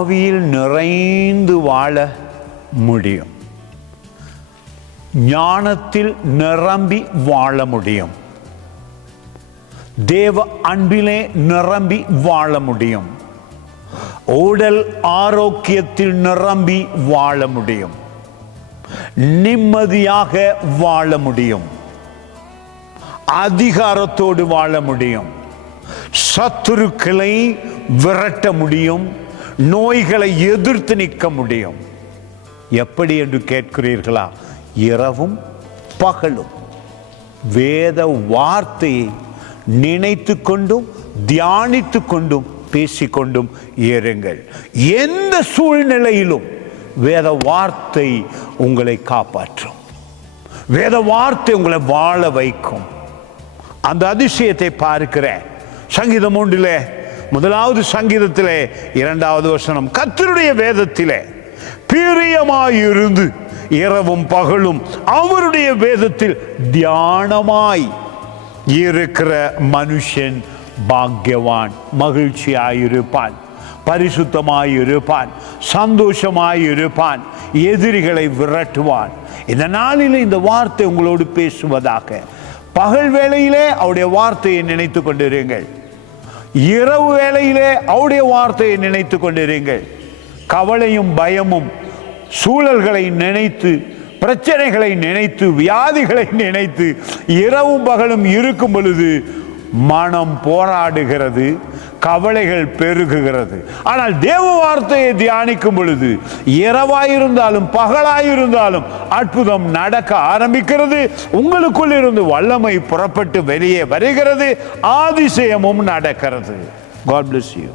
ஆவியில் நிறைந்து வாழ முடியும். ஞானத்தில் நிரம்பி வாழ முடியும். தேவ அன்பிலே நிரம்பி வாழ முடியும். உடல் ஆரோக்கியத்தில் நிரம்பி வாழ முடியும். நிம்மதியாக வாழ முடியும். அதிகாரத்தோடு வாழ முடியும். சத்துருக்களை விரட்ட முடியும். நோய்களை எதிர்த்து நிற்க முடியும். எப்படி என்று கேட்கிறீர்களா? இரவும் பகலும் வேத வார்த்தையை நினைத்து கொண்டும் தியானித்து கொண்டும் பேசிக்கொண்டும் இருங்கள். எந்த சூழ்நிலையிலும் வேத வார்த்தை உங்களை காப்பாற்றும். வேத வார்த்தை உங்களை வாழ வைக்கும். அந்த அதிசயத்தை பார்க்கிறேன். சங்கீதம் 1 முதலாவது சங்கீதத்திலே 2வது வசனம், கர்த்தருடைய வேதத்திலே பிரியமாயிருந்து இரவும் பகலும் அவருடைய வேதத்தில் தியானமாய் இருக்கிற மனுஷன் பாக்கியவான். மகிழ்ச்சியாயிருப்பான், பரிசுத்தமாயிருப்பான், சந்தோஷமாயிருப்பான், எதிரிகளை விரட்டுவான். இந்த நாளில் இந்த வார்த்தை உங்களோடு பேசுவதாக. பகல் வேளையிலே அவருடைய வார்த்தையை நினைத்து கொண்டிருங்கள். இரவு வேளையிலே அவருடைய வார்த்தையை நினைத்து கொண்டிருங்கள். கவலையும் பயமும் சூழல்களை நினைத்து, பிரச்சனைகளை நினைத்து, வியாதிகளை நினைத்து இரவும் பகலும் இருக்கும் பொழுது மனம் போராடுகிறது, கவலைகள் பெருகுகிறது. ஆனால் தேவ வார்த்தையை தியானிக்கும் பொழுது இரவாயிருந்தாலும் பகலாயிருந்தாலும் அற்புதம் நடக்க ஆரம்பிக்கிறது. உங்களுக்குள் இருந்து வல்லமை புறப்பட்டு வெளியே வருகிறது. அதிசயமும் நடக்கிறது. God bless you.